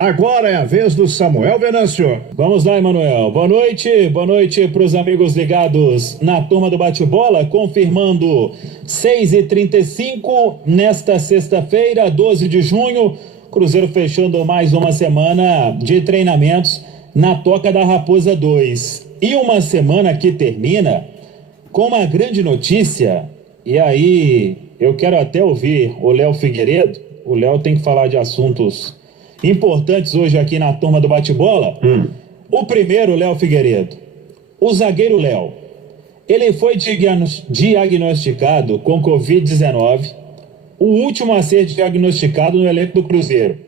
Agora é a vez do Samuel Venâncio. Vamos lá, Emanuel. Boa noite para os amigos ligados na turma do bate-bola, confirmando 6h35 nesta sexta-feira, 12 de junho, Cruzeiro fechando mais uma semana de treinamentos na Toca da Raposa 2. E uma semana que termina com uma grande notícia, e aí eu quero até ouvir o Léo Figueiredo. O Léo tem que falar de assuntos importantes hoje aqui na turma do bate-bola. O primeiro, Léo Figueiredo, o zagueiro Léo, ele foi diagnosticado com Covid-19, o último a ser diagnosticado no elenco do Cruzeiro.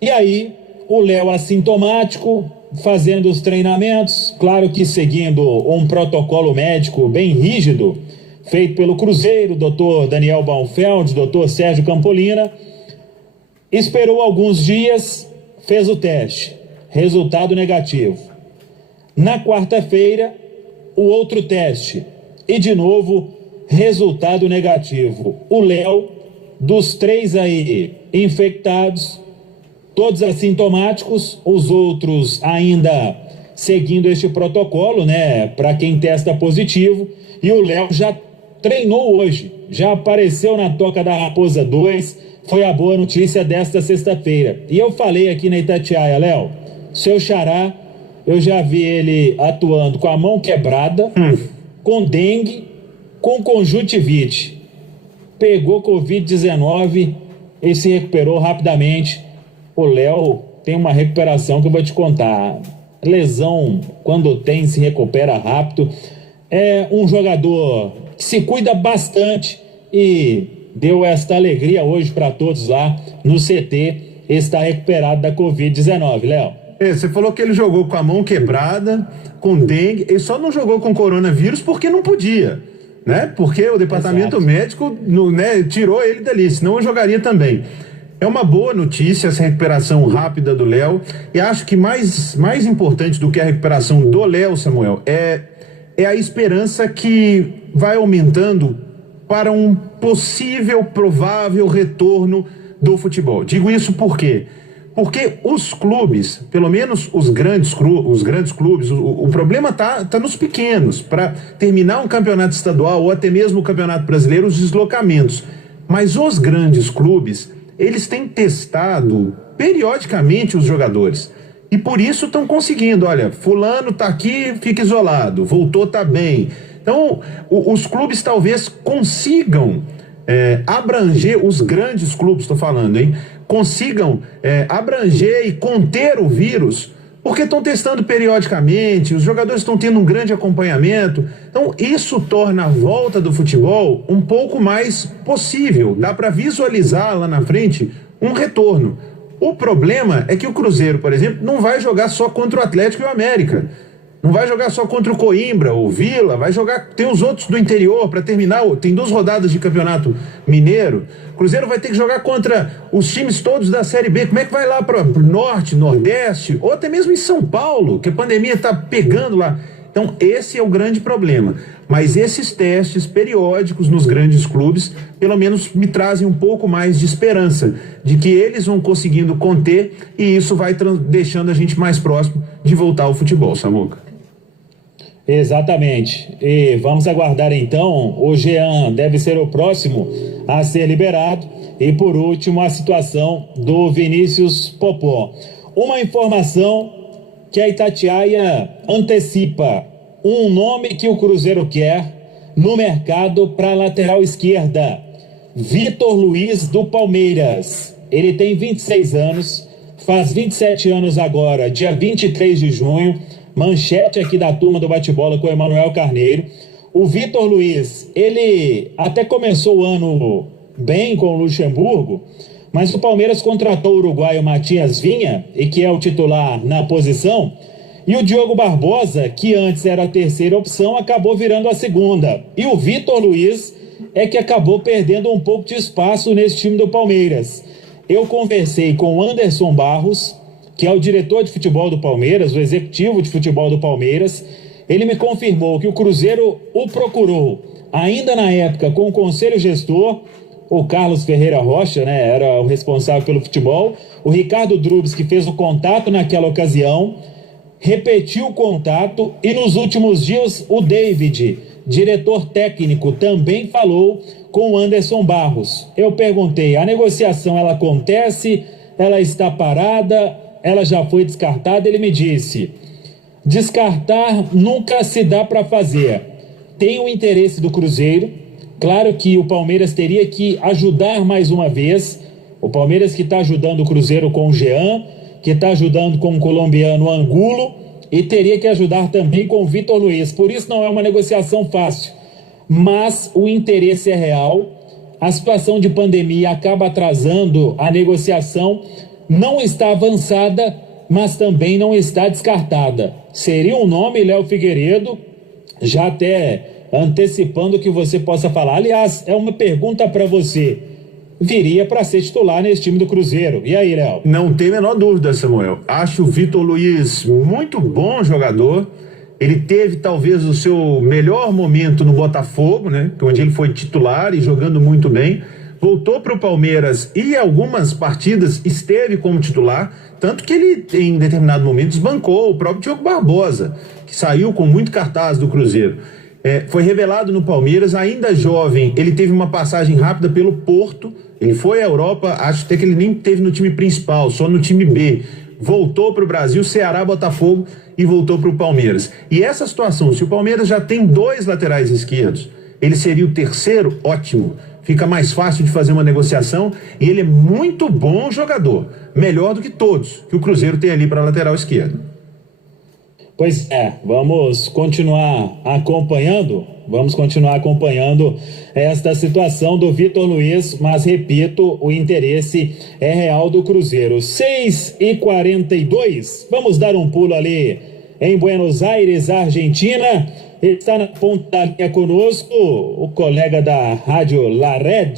E aí, o Léo assintomático, fazendo os treinamentos, claro que seguindo um protocolo médico bem rígido, feito pelo Cruzeiro, Dr. Daniel Baumfeld, Dr. Sérgio Campolina. Esperou alguns dias, fez o teste, resultado negativo. Na quarta-feira, o outro teste e de novo, resultado negativo. O Léo, dos 3 aí infectados, todos assintomáticos, os outros ainda seguindo este protocolo, né, para quem testa positivo, e o Léo já treinou hoje, já apareceu na Toca da Raposa 2, foi a boa notícia desta sexta-feira. E eu falei aqui na Itatiaia, Léo, seu xará, eu já vi ele atuando com a mão quebrada, com dengue, com conjuntivite. Pegou Covid-19 e se recuperou rapidamente. O Léo tem uma recuperação que eu vou te contar. Lesão, quando tem, se recupera rápido. É um jogador que se cuida bastante e deu esta alegria hoje para todos lá no CT, está recuperado da Covid-19, Léo. Você falou que ele jogou com a mão quebrada, com dengue, ele só não jogou com coronavírus porque não podia, né? Porque o departamento médico, né, tirou ele dali, senão eu jogaria também. É uma boa notícia essa recuperação rápida do Léo, e acho que mais importante do que a recuperação do Léo, Samuel, é a esperança que vai aumentando para um possível, provável retorno do futebol. Digo isso por quê? Porque os clubes, pelo menos os grandes clubes, o problema tá nos pequenos, para terminar um campeonato estadual ou até mesmo o campeonato brasileiro, os deslocamentos. Mas os grandes clubes, eles têm testado periodicamente os jogadores. E por isso estão conseguindo, olha, fulano tá aqui, fica isolado, voltou, tá bem. Então, os clubes talvez consigam abranger, os grandes clubes, estou falando, hein? Consigam abranger e conter o vírus, porque estão testando periodicamente, os jogadores estão tendo um grande acompanhamento. Então, isso torna a volta do futebol um pouco mais possível. Dá para visualizar lá na frente um retorno. O problema é que o Cruzeiro, por exemplo, não vai jogar só contra o Atlético e o América. Não vai jogar só contra o Coimbra, o Vila, vai jogar, tem os outros do interior para terminar, tem 2 rodadas de campeonato mineiro. O Cruzeiro vai ter que jogar contra os times todos da Série B. Como é que vai lá para o Norte, Nordeste, ou até mesmo em São Paulo, que a pandemia está pegando lá. Então, esse é o grande problema. Mas esses testes periódicos nos grandes clubes, pelo menos me trazem um pouco mais de esperança de que eles vão conseguindo conter, e isso vai deixando a gente mais próximo de voltar ao futebol, Samuca. Exatamente. E vamos aguardar então. O Jean deve ser o próximo a ser liberado. E por último, a situação do Vinícius Popó. Uma informação que a Itatiaia antecipa: um nome que o Cruzeiro quer no mercado para a lateral esquerda: Vitor Luiz, do Palmeiras. Ele tem 26 anos, faz 27 anos agora, dia 23 de junho. Manchete aqui da turma do bate-bola com o Emanuel Carneiro. O Vitor Luiz, ele até começou o ano bem com o Luxemburgo, mas o Palmeiras contratou o uruguaio Matias Vinha, e que é o titular na posição, e o Diogo Barbosa, que antes era a terceira opção, acabou virando a segunda. E o Vitor Luiz é que acabou perdendo um pouco de espaço nesse time do Palmeiras. Eu conversei com o Anderson Barros, que é o diretor de futebol do Palmeiras, o executivo de futebol do Palmeiras. Ele me confirmou que o Cruzeiro o procurou ainda na época com o conselho gestor, o Carlos Ferreira Rocha, né, era o responsável pelo futebol, o Ricardo Drubs, que fez o contato naquela ocasião, repetiu o contato, e nos últimos dias o David, diretor técnico, também falou com o Anderson Barros. Eu perguntei, a negociação ela acontece, ela está parada, ela já foi descartada? Ele me disse, descartar nunca se dá para fazer. Tem o interesse do Cruzeiro, claro que o Palmeiras teria que ajudar mais uma vez, o Palmeiras que está ajudando o Cruzeiro com o Jean, que está ajudando com o colombiano Angulo, e teria que ajudar também com o Vitor Luiz. Por isso não é uma negociação fácil, mas o interesse é real. A situação de pandemia acaba atrasando a negociação, não está avançada, mas também não está descartada. Seria um nome, Léo Figueiredo, já até antecipando que você possa falar. Aliás, é uma pergunta para você. Viria para ser titular nesse time do Cruzeiro. E aí, Léo? Não tem a menor dúvida, Samuel. Acho o Vitor Luiz muito bom jogador. Ele teve talvez o seu melhor momento no Botafogo, né? Onde ele foi titular e jogando muito bem. Voltou para o Palmeiras e algumas partidas esteve como titular, tanto que ele em determinado momento desbancou o próprio Diogo Barbosa, que saiu com muito cartaz do Cruzeiro. Foi revelado no Palmeiras, ainda jovem, ele teve uma passagem rápida pelo Porto, ele foi à Europa, acho até que ele nem teve no time principal, só no time B. Voltou para o Brasil, Ceará, Botafogo e voltou para o Palmeiras. E essa situação, se o Palmeiras já tem 2 laterais esquerdos, ele seria o terceiro, ótimo. Fica mais fácil de fazer uma negociação e ele é muito bom jogador, melhor do que todos que o Cruzeiro tem ali para a lateral esquerda. Pois é, vamos continuar acompanhando esta situação do Vitor Luiz, mas repito, o interesse é real do Cruzeiro. 6h42, vamos dar um pulo ali em Buenos Aires, Argentina. Está na ponta da linha conosco o colega da Rádio La Red,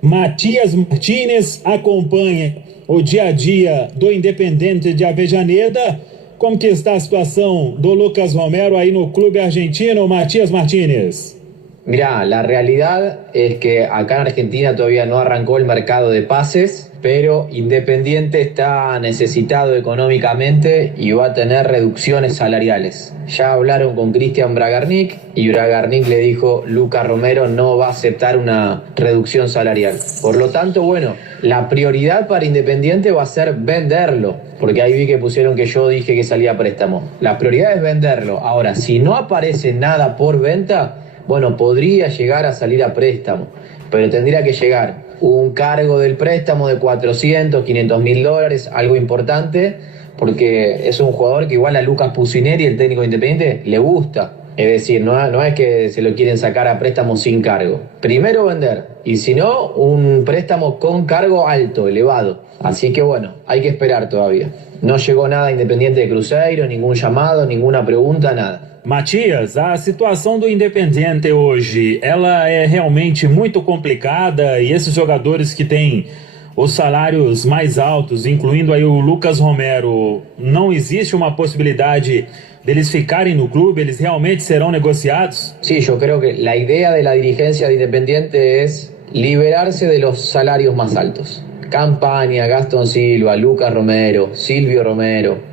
Matias Martínez, acompanha o dia a dia do Independiente de Avejaneda. Como que está a situação do Lucas Romero ahí no clube argentino, Matías Martínez? Mirá, la realidad es que acá en Argentina todavía no arrancó el mercado de pases, pero Independiente está necesitado económicamente y va a tener reducciones salariales. Ya hablaron con Cristian Bragarnik y Bragarnik le dijo Lucas Romero no va a aceptar una reducción salarial. Por lo tanto, bueno, la prioridad para Independiente va a ser venderlo, porque ahí vi que pusieron que yo dije que salía a préstamo. La prioridad es venderlo. Ahora, si no aparece nada por venta, bueno, podría llegar a salir a préstamo, pero tendría que llegar un cargo del préstamo de 400, 500 mil dólares, algo importante, porque es un jugador que igual a Lucas Pusineri, el técnico independiente, le gusta. Es decir, no es que se lo quieren sacar a préstamo sin cargo. Primero vender, y si no, un préstamo con cargo alto, elevado. Así que bueno, hay que esperar todavía. No llegó nada Independiente de Cruzeiro, ningún llamado, ninguna pregunta, nada. Matias, a situação do Independiente hoje, ela é realmente muito complicada, e esses jogadores que têm os salários mais altos, incluindo aí o Lucas Romero, não existe uma possibilidade deles ficarem no clube? Eles realmente serão negociados? Sí, yo creo que la idea de la dirigencia de Independiente es liberarse de los salarios más altos. Campaña, Gastón Silva, Lucas Romero, Silvio Romero,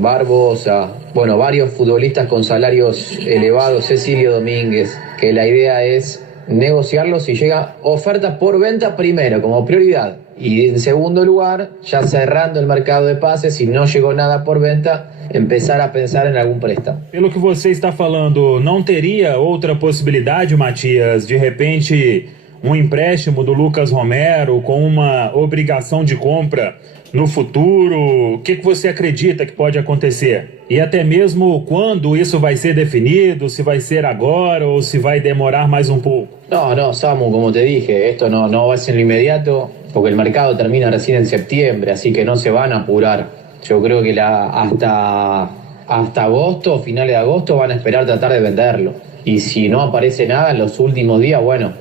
Barbosa, bueno, varios futbolistas con salarios elevados, Cecilio Domínguez, que la idea es negociarlos si llega oferta por venta primero, como prioridad. Y en segundo lugar, ya cerrando el mercado de pases, si no llegó nada por venta, empezar a pensar em algum préstamo. Pelo que você está falando, não teria outra possibilidade, Matias, de repente um empréstimo do Lucas Romero com uma obrigação de compra no futuro? O que você acredita que pode acontecer? E até mesmo quando isso vai ser definido, se vai ser agora ou se vai demorar mais um pouco? No, Samu, como te dije, esto no va a ser en lo inmediato, porque el mercado termina recién en septiembre, así que no se van a apurar. Yo creo que hasta agosto, finales de agosto, van a esperar tratar de venderlo. Y si no aparece nada en los últimos días, bueno,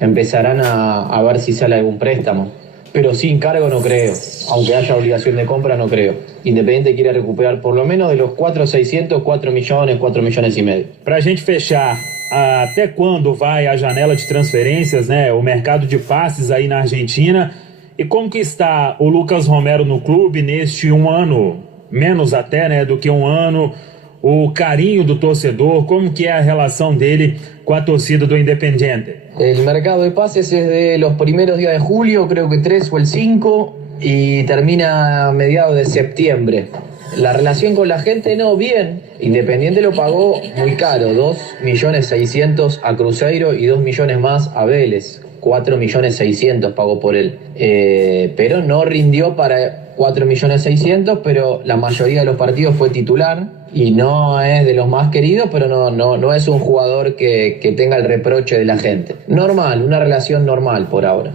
empezarán a ver si sale algún préstamo. Pero sin cargo no creo, aunque haya obligación de compra no creo. Independiente quiere recuperar por lo menos de los 4.600, 4 millones, 4 millones y medio. Pra gente fechar, até quando vai a janela de transferências, né? O mercado de passes aí na Argentina. E como que está o Lucas Romero no clube neste um ano, menos até, né, do que um ano, o carinho do torcedor, como que é a relação dele com a torcida do Independiente? El mercado de pases es de los primeros días de julio, creo que 3 o el 5, y termina a mediados de septiembre. La relación con la gente, no, bien. Independiente lo pagó muy caro, 2.600.000 a Cruzeiro y 2 millones más a Vélez. 4.600.000 pagó por él. Pero no rindió para 4.600.000, pero la mayoría de los partidos fue titular y no es de los más queridos, pero no es un jugador que tenga el reproche de la gente. Normal, una relación normal por ahora.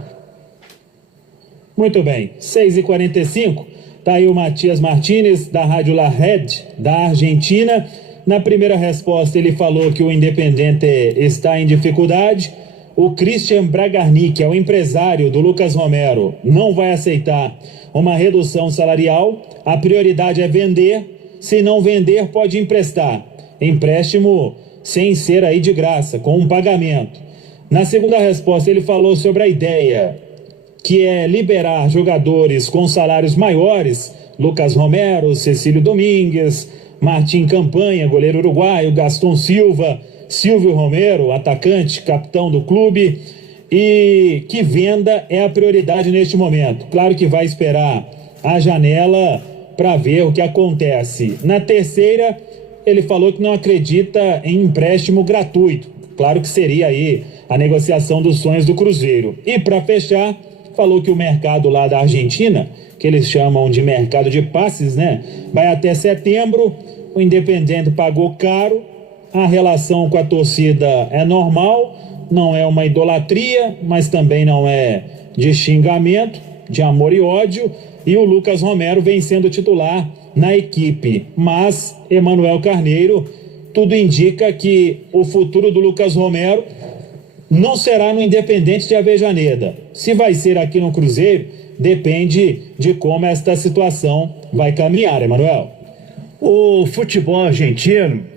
Muito bem, 6h45, tá aí o Matias Martínez, da Rádio La Red, da Argentina. Na primeira resposta ele falou que o Independiente está em dificuldade. O Christian Bragarni, que é o empresário do Lucas Romero, não vai aceitar uma redução salarial. A prioridade é vender. Se não vender, pode emprestar. Empréstimo sem ser aí de graça, com um pagamento. Na segunda resposta, ele falou sobre a ideia, que é liberar jogadores com salários maiores. Lucas Romero, Cecílio Domingues, Martim Campanha, goleiro uruguaio, Gaston Silva, Silvio Romero, atacante, capitão do clube, e que venda é a prioridade neste momento. Claro que vai esperar a janela para ver o que acontece. Na terceira, ele falou que não acredita em empréstimo gratuito. Claro que seria aí a negociação dos sonhos do Cruzeiro. E para fechar, falou que o mercado lá da Argentina, que eles chamam de mercado de passes, né, vai até setembro. O Independiente pagou caro. A relação com a torcida é normal, não é uma idolatria, mas também não é de xingamento, de amor e ódio, e o Lucas Romero vem sendo titular na equipe. Mas, Emanuel Carneiro, tudo indica que o futuro do Lucas Romero não será no Independente de Avejaneda. Se vai ser aqui no Cruzeiro, depende de como esta situação vai caminhar, Emanuel. O futebol argentino,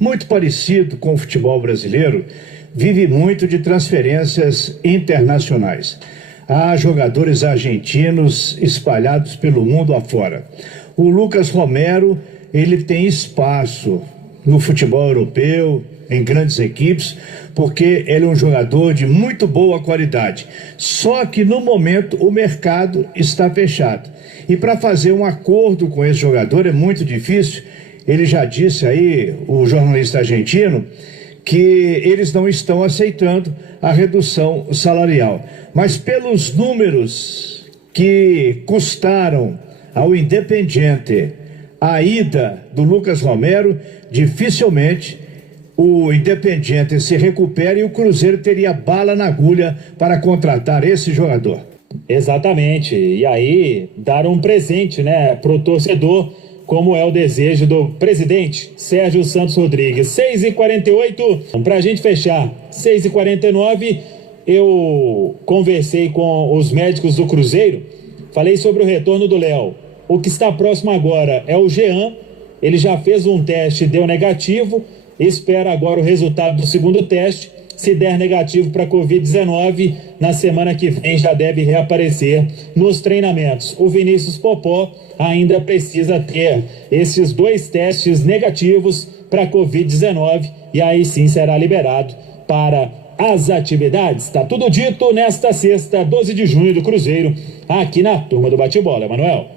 muito parecido com o futebol brasileiro, vive muito de transferências internacionais. Há jogadores argentinos espalhados pelo mundo afora. O Lucas Romero, ele tem espaço no futebol europeu, em grandes equipes, porque ele é um jogador de muito boa qualidade. Só que no momento o mercado está fechado. E para fazer um acordo com esse jogador é muito difícil. Ele já disse aí, o jornalista argentino, que eles não estão aceitando a redução salarial. Mas pelos números que custaram ao Independiente a ida do Lucas Romero, dificilmente o Independiente se recupera e o Cruzeiro teria bala na agulha para contratar esse jogador. Exatamente, e aí dar um presente, né, pro torcedor, como é o desejo do presidente Sérgio Santos Rodrigues. 6h48, para a gente fechar, 6h49, eu conversei com os médicos do Cruzeiro, falei sobre o retorno do Léo. O que está próximo agora é o Jean, ele já fez um teste e deu negativo, espera agora o resultado do segundo teste. Se der negativo para Covid-19, na semana que vem já deve reaparecer nos treinamentos. O Vinícius Popó ainda precisa ter esses 2 testes negativos para Covid-19 e aí sim será liberado para as atividades. Está tudo dito nesta sexta, 12 de junho do Cruzeiro, aqui na Turma do Bate-Bola, Emanuel.